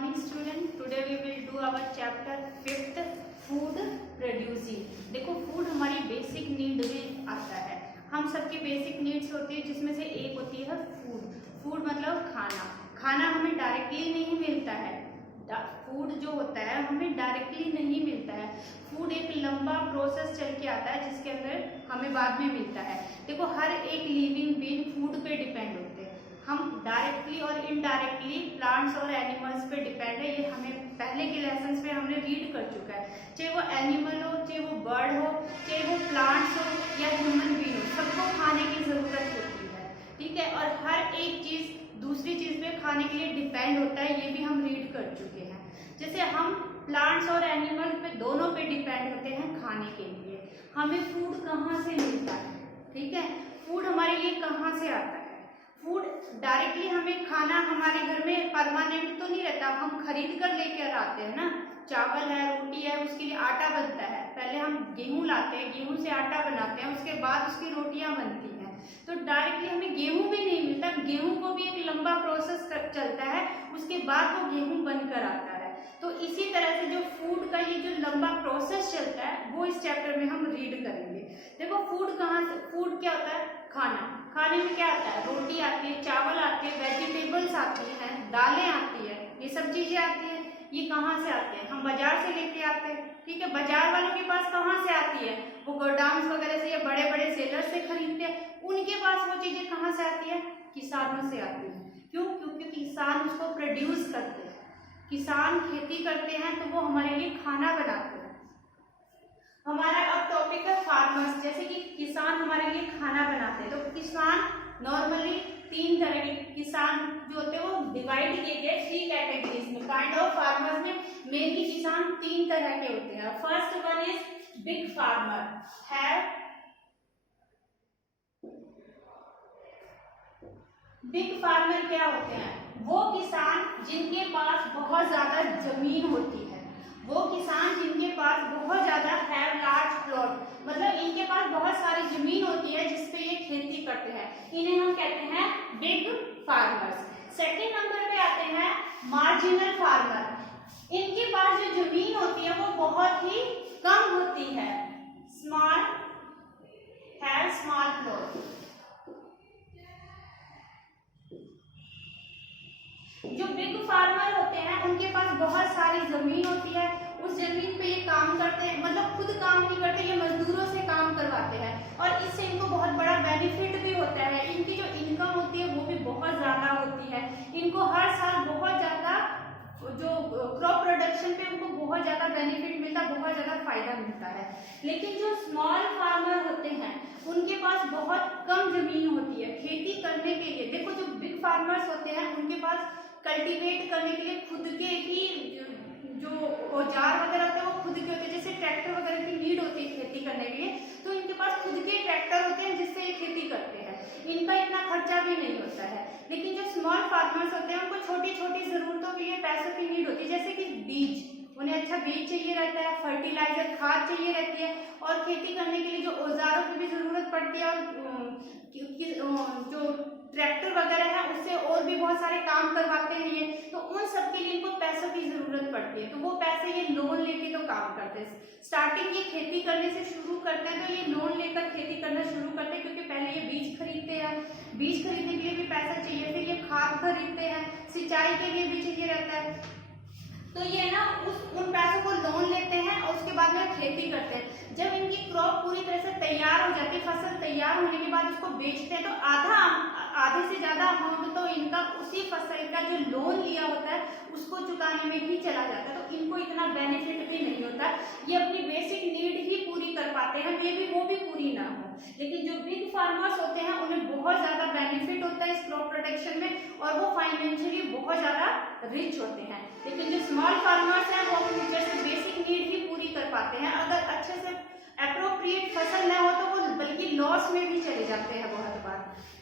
morning student. Today we will do our chapter 5th food producing. देखो food हमारी basic need में आता है. हम सबकी बेसिक नीड्स होती है जिसमें से एक होती है फूड. फूड मतलब खाना. खाना हमें डायरेक्टली नहीं मिलता है. फूड जो होता है हमें डायरेक्टली नहीं मिलता है. फूड एक लंबा प्रोसेस चल के आता है जिसके अंदर हमें बाद में मिलता है. देखो हर एक लिविंग बीइंग फूड पे डिपेंड होते हैं. हम डायरेक्टली और इनडायरेक्टली प्लांट्स और एनिमल्स पे डिपेंड है. ये हमें पहले के लेसन्स में हमने रीड कर चुका है. चाहे वो एनिमल हो, चाहे वो बर्ड हो, चाहे वो प्लांट्स हो या ह्यूमन बीइंग हो, सबको खाने की जरूरत होती है. ठीक है. और हर एक चीज दूसरी चीज पे खाने के लिए डिपेंड होता है. ये भी हम रीड कर चुके हैं. जैसे हम प्लांट्स और एनिमल पे दोनों पे डिपेंड होते हैं खाने के लिए. हमें फूड कहाँ से मिलता है? ठीक है. फूड हमारे लिए कहाँ से आता है? फूड डायरेक्टली हमें खाना हमारे घर में परमानेंट तो नहीं रहता. हम खरीद कर लेकर आते हैं ना. चावल है, रोटी है, उसके लिए आटा बनता है. पहले हम गेहूं लाते हैं, गेहूं से आटा बनाते हैं, उसके बाद उसकी रोटियां बनती हैं. तो डायरेक्टली हमें गेहूं भी नहीं मिलता. गेहूं को भी एक लंबा प्रोसेस चलता है, उसके बाद वो गेहूं बनकर आता है. तो इसी तरह से जो फूड का ये जो लंबा प्रोसेस चलता है वो इस चैप्टर में हम रीड करेंगे. देखो फूड कहाँ से, फूड क्या होता है? खाना. खाने में क्या आता है? रोटी आती है, चावल आते हैं, वेजिटेबल्स आती हैं, दालें आती है, ये सब चीजें आती हैं. ये कहाँ से आते हैं? हम बाजार से लेके आते हैं. ठीक है. बाजार वालों के पास कहाँ से आती है? वो गोडाउन्स वगैरह से या बड़े बड़े सेलर से खरीदते हैं. उनके पास वो चीजें कहाँ से आती है? किसानों से आती है. क्यों? क्योंकि किसान उसको प्रोड्यूस करते हैं. किसान खेती करते हैं तो वो हमारे लिए खाना बनाते हैं. हमारा अब टॉपिक है फार्मर्स. जैसे कि किसान हमारे लिए खाना बनाते हैं. तो किसान नॉर्मली तीन तरह के किसान जो होते हैं वो डिवाइड किए गए 3 कैटेगरीज में. काइंड ऑफ फार्मर्स में मेनली किसान 3 तरह के होते हैं. First one is big farmer. है बिग फार्मर क्या होते हैं? वो किसान जिनके पास बहुत ज्यादा जमीन होती है. वो किसान जिनके पास बहुत ज्यादा हैव लार्ज प्लॉट, मतलब इनके पास बहुत सारी जमीन होती है जिसपे ये खेती करते हैं. इन्हें हम कहते हैं बिग फार्मर्स. सेकेंड नंबर पे आते हैं मार्जिनल फार्मर. इनके पास जो जमीन होती है वो बहुत ही कम होती है. Small have small plot. जो बिग फार्मर होते हैं उनके पास बहुत सारी जमीन होती है. उस जमीन पे ये काम करते हैं, मतलब खुद काम नहीं करते, ये मजदूरों से काम करवाते हैं. और इससे इनको बहुत बड़ा बेनिफिट भी होता है. इनकी जो इनकम होती है वो भी बहुत ज्यादा होती है. इनको हर साल बहुत ज्यादा जो क्रॉप प्रोडक्शन पे उनको बहुत ज्यादा बेनिफिट मिलता है, बहुत ज्यादा फायदा मिलता है. लेकिन जो स्मॉल फार्मर होते हैं उनके पास बहुत कम जमीन होती है खेती करने के लिए. देखो जो बिग फार्मर्स होते हैं उनके पास कल्टीवेट करने के लिए खुद के ही जो औजार वगैरह होते हैं वो खुद के होते हैं. जैसे ट्रैक्टर वगैरह की नीड होती है खेती करने के लिए, तो इनके पास खुद के ट्रैक्टर होते हैं जिससे ये खेती करते हैं. इनका इतना खर्चा भी नहीं होता है. लेकिन जो स्मॉल फार्मर्स होते हैं उनको छोटी छोटी जरूरतों के लिए पैसों की नीड होती है. जैसे कि बीज, उन्हें अच्छा बीज चाहिए रहता है, फर्टिलाइजर खाद चाहिए रहती है, और खेती करने के लिए जो औजारों की भी जरूरत पड़ती है, जो ट्रैक्टर वगैरह है उससे और भी बहुत सारे काम करवाते हैं ये. तो उन सब के लिए इनको पैसों की जरूरत पड़ती है. तो वो पैसे ये लोन लेके तो काम करते हैं. स्टार्टिंग ये खेती करने से शुरू करते हैं तो ये लोन लेकर खेती करना शुरू करते हैं, क्योंकि पहले ये बीज खरीदते हैं. बीज खरीदने के लिए भी पैसा चाहिए, फिर ये खाद खरीदते हैं, सिंचाई के लिए भी चाहिए रहता है. तो ये ना उन पैसों को लोन लेते हैं और उसके बाद में खेती करते हैं. जब इनकी क्रॉप पूरी तरह से तैयार हो जाती है, फसल तैयार होने के बाद उसको बेचते हैं, तो आधे से ज्यादा अमाउंट तो इनका उसी फसल का जो लोन लिया होता है उसको चुकाने में ही चला जाता है. तो इनको इतना बेनिफिट भी नहीं होता. ये अपनी बेसिक नीड ही पूरी कर पाते हैं, मे भी वो भी पूरी ना हो. लेकिन जो बिग फार्मर्स होते हैं उन्हें बहुत ज्यादा बेनिफिट होता है इस क्रॉप प्रोडक्शन में, और वो फाइनेंशियली बहुत ज्यादा रिच होते हैं. लेकिन जो स्मॉल फार्मर्स हैं वो अपनी जैसे बेसिक नीड ही पूरी कर पाते हैं. अगर अच्छे से एप्रोप्रिएट फसल न हो तो वो बल्कि लॉस में भी चले जाते हैं बहुत बार.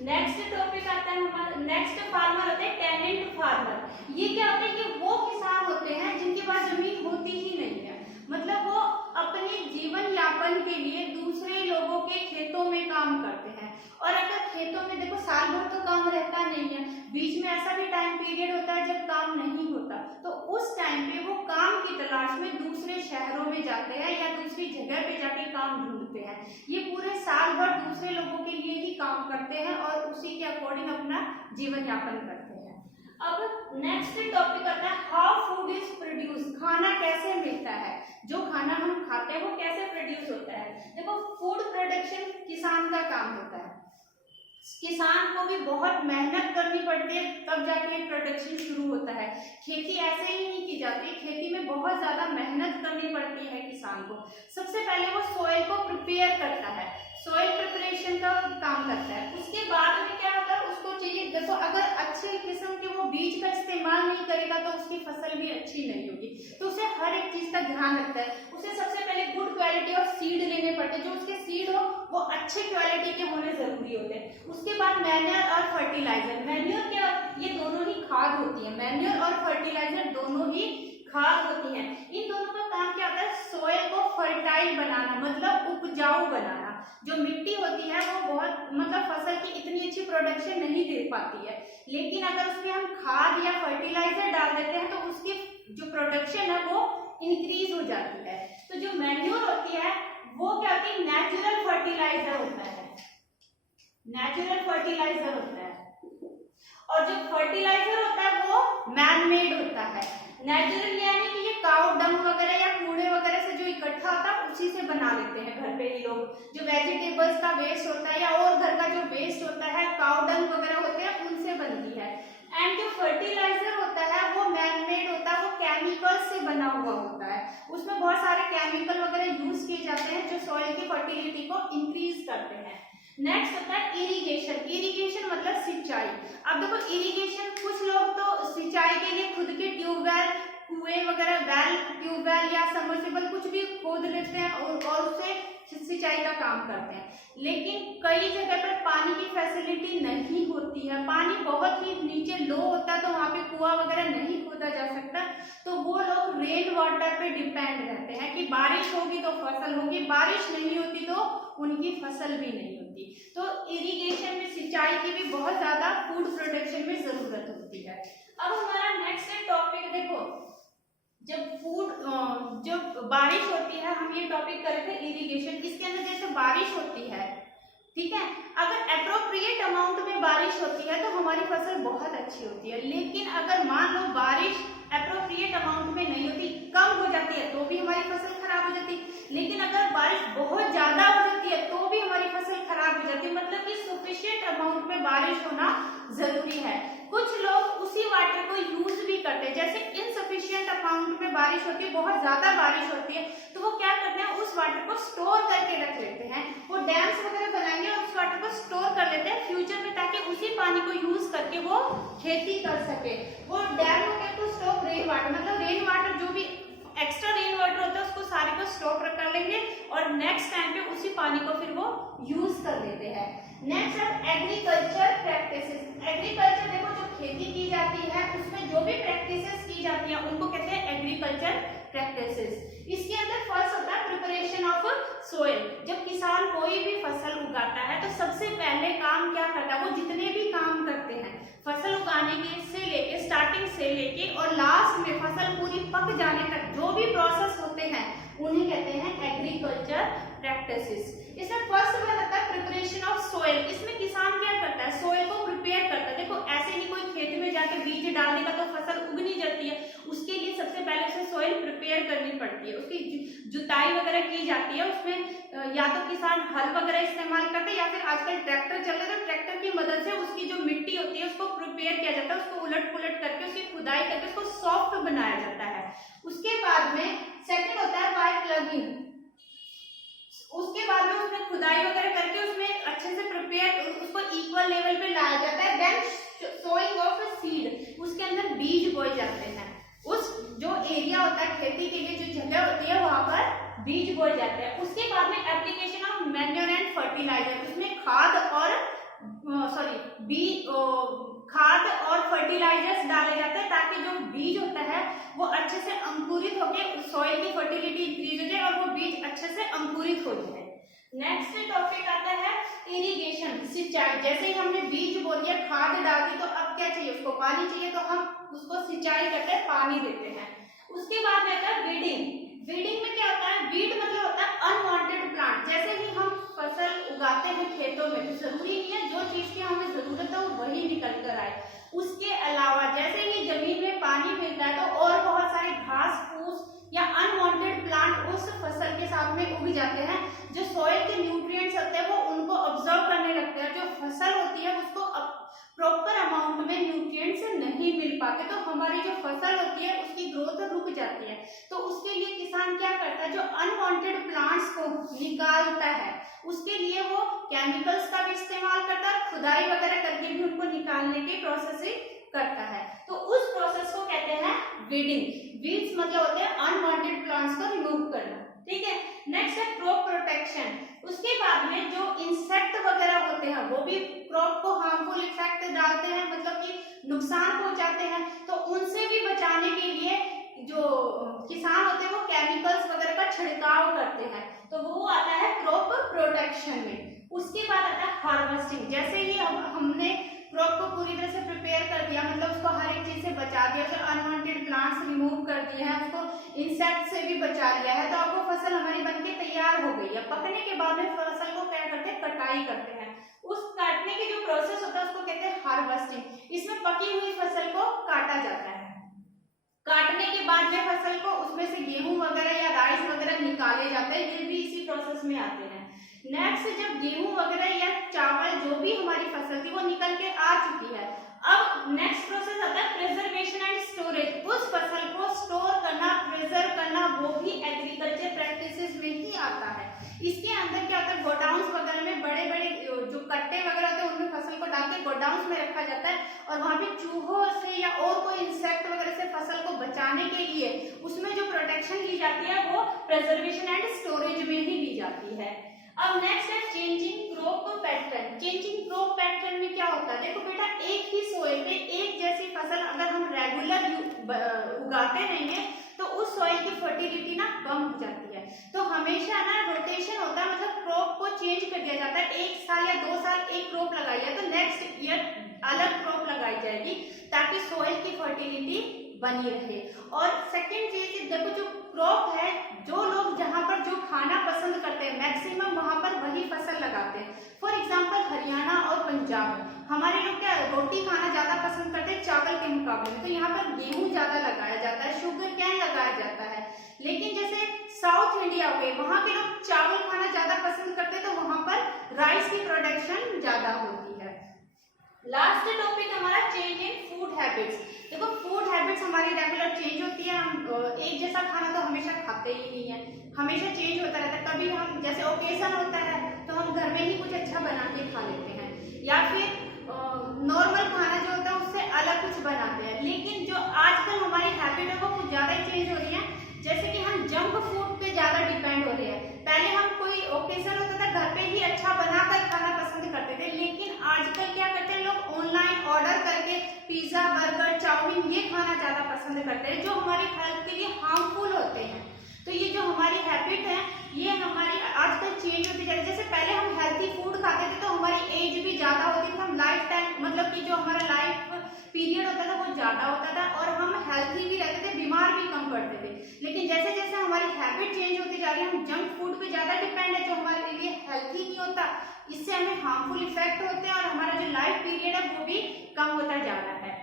नेक्स्ट टॉपिक आता है हमारा. नेक्स्ट फार्मर होते हैं टेनेंट फार्मर. ये क्या होते हैं? ये वो किसान होते हैं जिनके पास जमीन होती ही नहीं है. मतलब वो अपने जीवन यापन के लिए दूसरे लोगों के खेतों में काम करते हैं. और अगर खेतों में देखो साल भर तो काम रहता नहीं है, बीच में ऐसा भी टाइम पीरियड होता है जब काम नहीं होता. तो टाइम पे वो काम की तलाश में दूसरे शहरों में जाते हैं या दूसरी जगह पे जाके काम ढूंढते हैं। ये पूरे साल भर दूसरे लोगों के लिए ही काम करते हैं और उसी के अकॉर्डिंग अपना जीवन यापन करते हैं। अब नेक्स्ट टॉपिक आता है हाउ फूड इज प्रोड्यूस, खाना कैसे मिलता है, जो खाना हम खाते हैं वो कैसे प्रोड्यूस होता है। देखो फूड प्रोडक्शन किसान का काम होता है, किसान को भी बहुत मेहनत करनी पड़ती है तब जाके प्रोडक्शन शुरू होता है। खेती ऐसे ही नहीं की जाती, खेती में बहुत ज्यादा मेहनत करनी पड़ती है किसान को। सबसे पहले वो सॉइल को प्रिपेयर करता है, सॉइल प्रिपरेशन का काम करता है। उसके बाद में क्या होता है, उसको चाहिए, देखो अगर अच्छे किस्म के वो बीज का इस्तेमाल नहीं करेगा तो उसकी फसल भी अच्छी नहीं होगी, तो उसे हर एक चीज का ध्यान रखता है। उसे सबसे पहले गुड क्वालिटी ऑफ सीड लेने पड़ते हैं, जो उसके सीड हो वो अच्छे क्वालिटी के होने जरूरी होते हैं। उसके बाद मैन्योर और फर्टिलाइजर, मैन्योर क्या, ये दोनों ही खाद होती है, मैन्योर और फर्टिलाइजर दोनों ही खाद होती है। इन दोनों का काम क्या होता है, सॉइल को फर्टाइल बनाना, मतलब उपजाऊ बनाना। जो मिट्टी होती है वो बहुत, मतलब फसल की इतनी अच्छी प्रोडक्शन नहीं दे पाती है, लेकिन अगर उसमें हम खाद या फर्टिलाइजर डाल देते हैं तो उसकी जो प्रोडक्शन है वो इंक्रीज हो जाती है। तो जो मैन्योर होती है वो क्या होती है, नेचुरल फर्टिलाइजर होता है, नेचुरल फर्टिलाइजर होता है। और जो फर्टिलाइजर होता है वो मैन मेड होता है। नेचुरल यानी कि ये काउ डंग वगैरह या कूड़े वगैरह से जो इकट्ठा होता है उसी से बना लेते हैं घर पे ही लोग। जो वेजिटेबल्स का वेस्ट होता है या और घर का जो वेस्ट होता है, काउ डंग वगैरह होते हैं, उनसे बनती है। एंड जो फर्टिलाइजर होता है वो मैन मेड होता है, वो केमिकल से बना हुआ होता है। उसमें बहुत सारे केमिकल वगैरह यूज किए जाते हैं जो सॉइल की फर्टिलिटी को इंक्रीज करते हैं। नेक्स्ट होता है इरिगेशन, इरिगेशन मतलब सिंचाई। अब देखो इरिगेशन, कुछ लोग तो सिंचाई के लिए खुद के ट्यूबवेल, कुएं वगैरह, वेल, ट्यूबवेल या सबमर्सिबल कुछ भी खोद लेते हैं और उससे सिंचाई का काम करते हैं। लेकिन कई जगह पर पानी की फैसिलिटी नहीं होती है, पानी बहुत ही नीचे लो होता है, तो वहाँ पे कुआं वगैरह नहीं खोदा जा सकता, तो वो लोग रेन वाटर पे डिपेंड रहते हैं कि बारिश होगी तो फसल होगी, बारिश नहीं होती तो उनकी फसल भी नहीं होती। तो इरिगेशन में सिंचाई की भी बहुत ज्यादा फूड प्रोडक्शन में जरूरत होती है। अब हमारा नेक्स्ट टॉपिक देखो, जब बारिश होती है, हम ये टॉपिक कर रहे थे इरिगेशन, इसके अंदर जैसे बारिश होती है, ठीक है, अगर एप्रोप्रिएट अमाउंट में बारिश होती है तो हमारी फसल बहुत अच्छी होती है। लेकिन अगर मान लो बारिश एप्रोप्रिएट अमाउंट में नहीं होती, कम हो जाती है, तो भी हमारी फसल खराब हो जाती है। लेकिन अगर बारिश बहुत ज्यादा हो जाती है तो भी हमारी फसल खराब हो जाती है। मतलब कि सफिशिएंट अमाउंट में बारिश होना जरूरी है। कुछ लोग उसी वाटर को यूज भी करते हैं, जैसे इनसफिशिएंट अमाउंट में बारिश होती है, बहुत ज्यादा बारिश होती है, तो वो क्या करते हैं, उस वाटर को स्टोर करके रख लेते हैं। वो डैम्स वगैरह बनाएंगे और उस वाटर को स्टोर कर लेते हैं फ्यूचर में, ताकि उसी पानी को यूज करके वो खेती कर सके। वो डैम हो गया टू स्टॉप रेन वाटर, मतलब रेन वाटर जो भी एक्स्ट्रा रेन वाटर होता है उसको सारे को स्टॉक कर लेंगे और नेक्स्ट टाइम पे उसी पानी को फिर वो यूज कर लेते हैं। नेक्स्ट है एग्रीकल्चर प्रैक्टिसेस। एग्रीकल्चर देखो, जो खेती की जाती है उसमें जो भी प्रैक्टिसेस की जाती है उनको कहते हैं एग्रीकल्चर प्रैक्टिसेस। इसके अंदर फर्स्ट होता है प्रिपरेशन ऑफ सोइल। जब किसान कोई भी फसल उगाता है तो सबसे पहले काम क्या करता है, वो जितने भी काम करते हैं फसल उगाने के से लेके, स्टार्टिंग से लेके और लास्ट में फसल पूरी पक जाने तक जो भी प्रोसेस होते हैं उन्हें कहते हैं एग्रीकल्चर प्रैक्टिसेस। इसमें फर्स्ट वन आता है प्रिपरेशन ऑफ सोइल। इसमें किसान क्या करता है, सोइल को प्रिपेयर करता है। देखो ऐसे ही कोई खेत में जाके बीज डाल देगा तो फसल उग नहीं जाती है, उसके लिए सबसे पहले उसे सोइल प्रिपेयर करनी पड़ती है, उसकी जुताई वगैरह की जाती है। उसमें या तो किसान हल वगैरह इस्तेमाल करते हैं या फिर आजकल ट्रैक्टर चल रहे हैं, तो ट्रैक्टर की मदद से उसकी जो मिट्टी होती है उसको प्रिपेयर किया जाता है, उसको उलट पुलट करके उसकी खुदाई करके उसको सॉफ्ट बनाया जाता है। उसके बाद में सेकंड होता है बाय प्लगिंग। उसके बाद में उसमें खुदाई वगैरह करके उसमें अच्छे से प्रिपेयर, उसको इक्वल लेवल पे लाया जाता है। देन सोइंग ऑफ सीड, उसके अंदर बीज बोए जाते हैं। उस जो एरिया होता है खेती के लिए, जो जगह होती है वहां पर बीज बोए जाते हैं। उसके बाद में application of manure and fertiliser, उसमें खाद और फर्टिलाइजर्स डाले जाते हैं ताकि जो बीज होता है वो अच्छे से अंकुरित होकर सॉइल की फर्टिलिटी इंक्रीज हो जाए और वो बीज अच्छे से अंकुरित हो जाए। नेक्स्ट टॉपिक आता है इरिगेशन, सिंचाई। जैसे ही हमने बीज बो दिया, खाद डाल दी, तो अब क्या चाहिए, उसको पानी चाहिए, तो हम उसको सिंचाई करते हैं, पानी देते हैं। उसके बाद में आता है वीडिंग। वीडिंग में क्या होता है, वीड मतलब होता है अनवांटेड प्लांट। जैसे ही हम फसल उगाते हैं खेतों में तो जरूरी नहीं है जो चीज की हमें जरूरत है वो वही निकल कर आए, उसके अलावा जैसे ही जमीन में पानी मिलता है तो और बहुत सारे घास फूस या अनवांटेड प्लांट उस फसल के साथ में उग जाते हैं। जो सॉइल के न्यूट्रिएंट्स होते हैं वो उनको ऑब्जर्व करने लगते हैं, जो फसल होती है उसको प्रॉपर अमाउंट में न्यूट्रिएंट्स नहीं मिल पाते तो हमारी जो फसल होती है उसकी ग्रोथ रुक जाती है। तो उसके लिए किसान क्या करता है, जो अनवांटेड प्लांट्स को निकालता है उसके लिए वो केमिकल्स का भी इस्तेमाल करता है, खुदाई वगैरह करके भी उनको निकालने की प्रोसेसिंग करता है। तो उस प्रोसेस को कहते हैं वीडिंग। वीड्स मतलब होते हैं अनवांटेड प्लांट्स को रिमूव करना, ठीक है। नेक्स्ट है क्रॉप प्रोटेक्शन। उसके बाद में जो इंसेक्ट वगैरह होते हैं वो भी क्रॉप को हार्मफुल इफेक्ट डालते हैं, मतलब कि नुकसान पहुंचाते हैं। तो उनसे भी बचाने के लिए जो किसान होते हैं वो केमिकल्स वगैरह का छिड़काव करते हैं, तो वो आता है क्रॉप प्रोटेक्शन में। उसके बाद आता है हार्वेस्टिंग। जैसे ही हमने क्रॉप को पूरी तरह से प्रिपेयर कर दिया, मतलब उसको हर एक चीज से बचा दिया, जो अनवांटेड प्लांट्स रिमूव कर दिए हैं, उसको इंसेक्ट से भी बचा लिया है, तो आपको फसल हमारी बनके तैयार हो गई है। पकने के बाद में फसल को क्या करते हैं, कटाई करते हैं। उस काटने की जो प्रोसेस होता है उसको कहते हैं हार्वेस्टिंग। इसमें पकी हुई फसल को काटा जाता है। काटने के बाद में फसल को उसमें से गेहूं वगैरह या राइस वगैरह निकाले जाते हैं, ये भी इसी प्रोसेस में आते हैं। नेक्स्ट, जब गेहूं वगैरह या चावल जो भी हमारी फसल थी वो निकल के आ चुकी है, अब नेक्स्ट प्रोसेस आता है प्रिजर्वेशन एंड स्टोरेज। उस फसल को स्टोर करना, प्रिजर्व करना, वो भी एग्रीकल्चर प्रैक्टिसेस में ही आता है। इसके अंदर क्या होता है, गोडाउन्स वगैरह में बड़े बड़े जो कट्टे वगैरह होते हैं उनमें फसल को डाल के गोडाउन्स में रखा जाता है, और वहां पे चूहों से या और कोई इंसेक्ट वगैरह से फसल को बचाने के लिए उसमें जो प्रोटेक्शन ली जाती है वो प्रिजर्वेशन एंड स्टोरेज में ही ली जाती है। अब नेक्स्ट है changing crop pattern. Changing crop pattern में क्या होता है, देखो बेटा, एक ही सोइल पे एक जैसी फसल अगर हम रेगुलर उगाते रहेंगे तो उस सॉइल की फर्टिलिटी ना कम हो जाती है। तो हमेशा ना रोटेशन होता है, मतलब क्रॉप को चेंज कर दिया जाता है। एक साल या 2 साल एक क्रॉप लगाई है तो नेक्स्ट ईयर अलग क्रॉप लगाई जाएगी ताकि सॉइल की फर्टिलिटी बनी रहे। और सेकेंड चीज, देखो जो क्रॉप है, जो लोग जहाँ पर जो खाना पसंद करते हैं मैक्सिमम वहां पर वही फसल लगाते हैं। फॉर एग्जाम्पल हरियाणा और पंजाब, हमारे लोग क्या रोटी खाना ज्यादा पसंद करते हैं चावल के मुकाबले में, तो यहाँ पर गेहूं ज्यादा लगाया जाता है, शुगर कैन लगाया जाता है। लेकिन जैसे साउथ इंडिया हो गए, वहां के लोग चावल खाना ज्यादा पसंद करते हैं, तो वहां पर राइस की प्रोडक्शन ज्यादा होती है। लास्ट टॉपिक हमारा चेंज इन फूड हैबिट्स। देखो फूड हैबिट्स हमारी रेगुलर चेंज होती है, हम एक जैसा खाना तो हमेशा खाते ही नहीं है, हमेशा चेंज होता रहता है। कभी हम जैसे ओकेजन होता है तो हम घर में ही कुछ अच्छा बना के खा लेते हैं, या फिर नॉर्मल खाना जो होता है उससे अलग कुछ बनाते हैं। लेकिन जो आजकल हमारी हैबिट है वो कुछ ज्यादा ही चेंज हो रही है, जैसे कि हम जंक फूड पे ज्यादा डिपेंड हो रहे हैं। पहले हम कोई ओकेजन होता था घर पे ही अच्छा बनाकर खाना पसंद करते थे, लेकिन आजकल क्या करते हैं लोग, ऑनलाइन ऑर्डर करके पिज्जा, बर्गर, चाउमीन ये खाना ज्यादा पसंद करते हैं, जो हमारी हेल्थ के लिए हार्मफुल होते हैं। तो ये जो हमारी हैबिट है ये हमारी आजकल चेंज होती जा रही है। जैसे पहले हम हेल्थी फूड खाते थे तो हमारी एज भी ज्यादा होती थी, हम लाइफ टाइम, मतलब कि जो हमारा लाइफ पीरियड होता था वो ज्यादा होता था, और हम हेल्थी भी रहते थे, बीमार भी कम पड़ते थे। लेकिन जैसे जैसे हमारी हैबिट चेंज होती जा रही है, हम जंक फूड पे ज्यादा डिपेंड है, जो हमारे लिए हेल्थी नहीं होता, इससे हमें हार्मफुल इफेक्ट होते हैं, और हमारा जो लाइफ पीरियड है वो भी कम होता जा रहा है।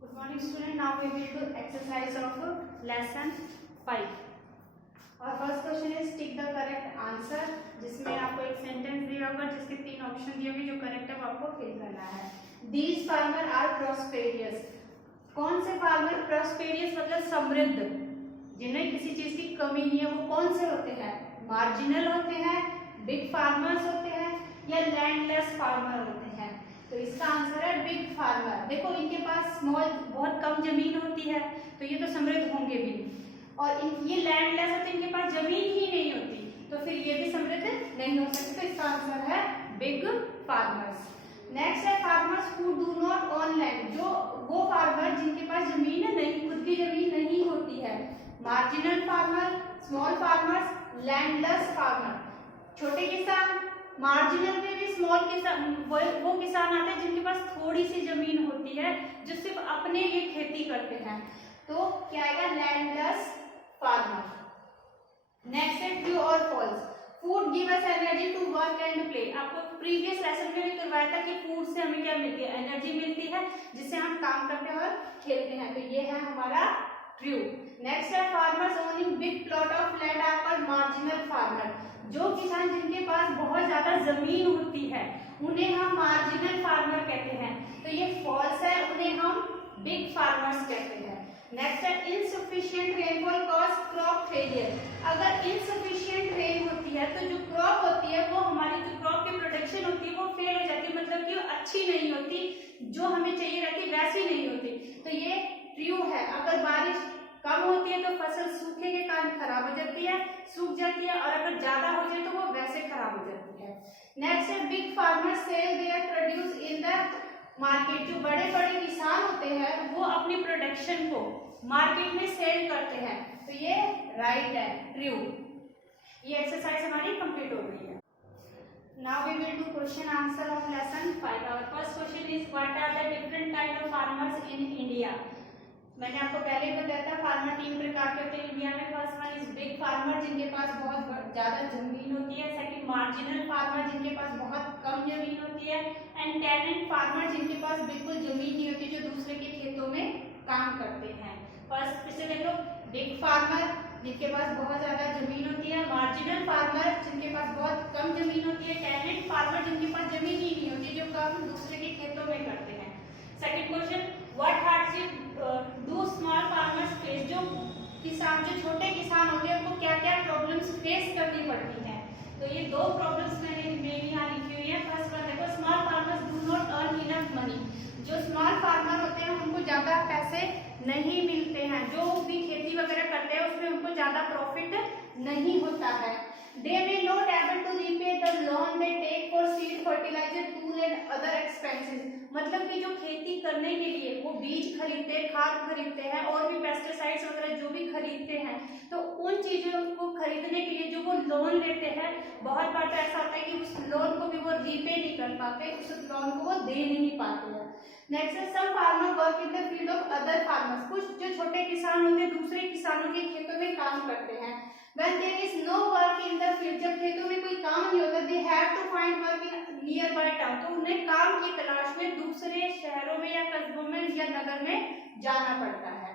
Good morning student, now we will do exercise of lesson 5। और first question is tick the correct answer, जिसमें आपको एक सेंटेंस दिया होगा जिसके 3 ऑप्शन दिए होंगे, जो करेक्ट है वो आपको फिल करना है। These farmer are prosperous. कौन से फार्मर प्रॉस्पेरियस मतलब समृद्ध, जिन्हें किसी चीज की कमी नहीं है, वो कौन से होते हैं, मार्जिनल होते हैं, बिग फार्मर्स होते हैं, या लैंडलेस फार्मर होते हैं। तो इसका आंसर है बिग फार्मर। देखो इनके पास स्मॉल बहुत कम जमीन होती है तो ये तो समृद्ध होंगे भी नहीं, और ये लैंडलेस होते हैं, इनके पास जमीन ही नहीं होती, तो फिर ये भी समृद्ध नहीं हो सकते। तो इसका आंसर है बिग फार्मर्स। नेक्स्ट है farmers who do not own land. जो वो फार्मर जिनके पास जमीन नहीं, खुद की जमीन नहीं होती है। Marginal farmer, small farmers, landless farmer. छोटे किसान, मार्जिनल में भी स्मॉल किसान, वो किसान आते हैं जिनके पास थोड़ी सी जमीन होती है जो सिर्फ अपने लिए खेती करते हैं, तो क्या आएगा, लैंडलेस फार्मर। नेक्स्ट है ट्रू और false. Food give us energy to work and play. आपको प्रीवियस लेसन में भी करवाया था कि फूड से हमें क्या मिलती है, एनर्जी मिलती है जिससे हम काम करते हैं और खेलते हैं, तो ये है हमारा ट्रू। नेक्स्ट है farmers owning big plot of land are called marginal farmer. जो किसान जिनके पास बहुत ज्यादा जमीन होती है उन्हें हम मार्जिनल फार्मर कहते हैं, तो ये फॉल्स है, उन्हें हम बिग फार्मर्स कहते हैं। नेक्स्ट है insufficient rainfall cause crop failure. अगर इनसफिशिएंट रेन होती है तो जो क्रॉप होती है वो हमारी जो क्रॉप की प्रोडक्शन होती है वो फेल हो जाती है, मतलब कि अच्छी नहीं होती, जो हमें चाहिए रहती वैसी नहीं होती, तो ये ट्रू है। अगर बारिश कम होती है तो फसल सूखे के कारण खराब हो जाती है, सूख जाती है, और अगर ज्यादा हो जाए तो वो वैसे खराब हो जाती है। नेक्स्ट है big farmers sell their produce in the market. जो बड़े बड़े किसान होते हैं वो अपनी प्रोडक्शन को मार्केट में सेल करते हैं, तो ये राइट है, ट्रू। ये एक्सरसाइज हमारी कंप्लीट हो गई है। Now we will do question answer of lesson 5. Our first question is what are the different kind of farmers in India? मैंने आपको पहले बताया था फार्मर 3 प्रकार के होते हैं इंडिया में। First one is big farmer जिनके पास बहुत ज्यादा जमीन होती है, सेकंड मार्जिनल फार्मर जिनके पास बहुत कम जमीन होती है, एंड टेनेंट फार्मर जिनके पास बिल्कुल जमीन नहीं होती, जो दूसरे के खेतों में काम करते हैं। फर्स्ट फिर से देखो, बिग फार्मर जिनके पास बहुत ज्यादा जमीन होती है, मार्जिनल फार्मर जिनके पास बहुत कम जमीन होती है, टेनेंट फार्मर जिनके पास जमीन ही नहीं होती, जो काम दूसरे के खेतों में करते हैं। Second question, what hardship do small farmers face. जो छोटे किसान होते हैं उनको क्या क्या प्रॉब्लम्स फेस करनी पड़ती हैं, तो ये 2 प्रॉब्लम्स मैंने यहाँ लिखी हुई है। फर्स्ट वन देखो, small farmers do not earn enough money. जो स्मॉल फार्मर होते हैं उनको ज्यादा पैसे नहीं मिलते हैं, जो भी खेती वगैरह करते हैं उसमें उनको ज्यादा प्रॉफिट नहीं होता है। They may not able to repay the loan they take for seed, fertilizer, tool and other expenses। मतलब कि जो खेती करने के लिए वो बीज खरीदते हैं, खाद खरीदते हैं और भी पेस्टिसाइड्स वगैरह जो भी खरीदते हैं, तो उन चीजों को खरीदने के लिए जो वो लोन लेते हैं, बहुत बार तो ऐसा होता है कि उस लोन को भी वो रीपे नहीं कर पाते, उस लोन को वो दे नहीं पाते हैं। नेक्स्ट है some farmer work in the field of other farmers. कुछ जो छोटे किसान होते हैं दूसरे किसानों के खेतों में काम करते हैं। When there is no work in the field, जब खेतों में कोई काम नहीं होता, they have to find work in nearby town, तो उन्हें काम की तलाश में दूसरे शहरों में या कस्बों में या नगर में जाना पड़ता है।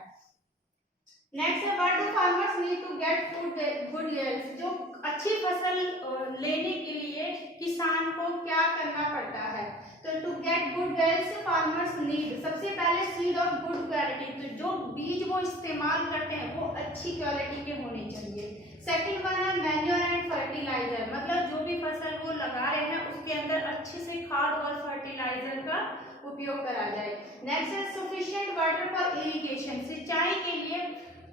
नेक्स्ट है what do farmers need to get good yields। जो अच्छी फसल लेने के लिए किसान को क्या करना पड़ता है, तो to get good yields farmers need सबसे पहले सीड ऑफ गुड क्वालिटी, तो जो बीज वो इस्तेमाल करते हैं वो अच्छी क्वालिटी के होने चाहिए। सेकंड वन है मैन्योर एंड फर्टिलाइजर, मतलब जो भी फसल वो लगा रहे हैं उसके अंदर अच्छे से खाद और फर्टिलाइजर का उपयोग करा जाए। नेक्स्ट है सफिशिएंट वाटर फॉर इरिगेशन, सिंचाई के लिए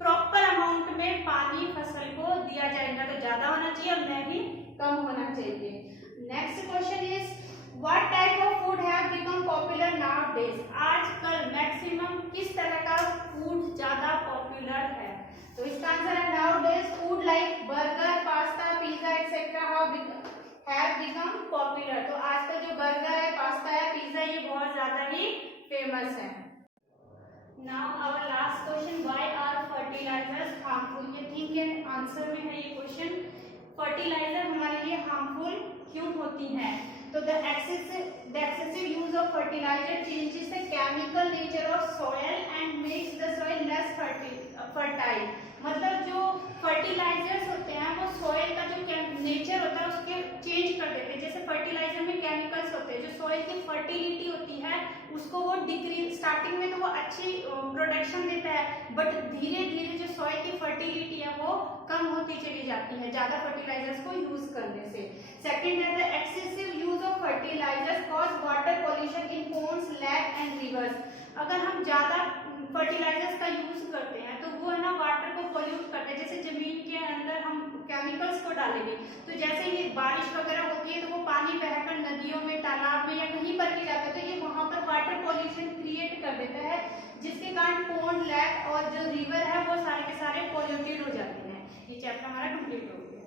प्रॉपर अमाउंट में पानी फसल को दिया जाए, ना तो ज्यादा होना चाहिए और न ही कम होना चाहिए। Next question is what type of food have become popular nowadays. आजकल मैक्सिमम किस तरह का फूड ज्यादा पॉपुलर है, तो इसका आंसर है nowadays food like burger, pasta, pizza etcetera have become popular. तो आजकल जो बर्गर है, पास्ता है, पिज्जा, ये बहुत ज्यादा ही फेमस है। Now our last question, why are fertilizers harmful? ये थिंक एंड आंसर में है ये क्वेश्चन। फर्टिलाइजर हमारे लिए हार्मफुल क्यों होती हैं, तो the excessive use of fertilizer changes the chemical nature of soil and makes the soil less fertile। मतलब जो फर्टिलाइजर्स होते हैं वो सॉइल का जो नेचर होता है उसके चेंज कर देते हैं। जैसे फर्टिलाइजर में केमिकल्स होते हैं, जो सॉइल की फर्टिलिटी होती है उसको वो डिक्रीज, स्टार्टिंग में तो वो अच्छी प्रोडक्शन देता है, बट धीरे धीरे जो सॉइल की फर्टिलिटी है वो कम होती चली जाती है ज्यादा फर्टिलाइजर्स को यूज करने से। सेकेंड है the excessive use of fertilisers cause water pollution in ponds, lake and rivers. अगर हम ज्यादा फर्टिलाइजर्स का यूज करते हैं तो वो है ना वाटर को पोल्यूट करते हैं। जैसे जमीन के अंदर हम केमिकल्स को डालेंगे तो जैसे ही बारिश वगैरह होती है तो वो पानी बहकर नदियों में, तालाब में या कहीं पर भी जाता है तो ये वहां पर वाटर पॉल्यूशन क्रिएट कर देता है, जिसके कारण पोन्ड, लेक और जो रिवर है वो सारे के सारे पॉल्यूटेड हो जाते हैं। ये चैप्टर हमारा कंप्लीट हो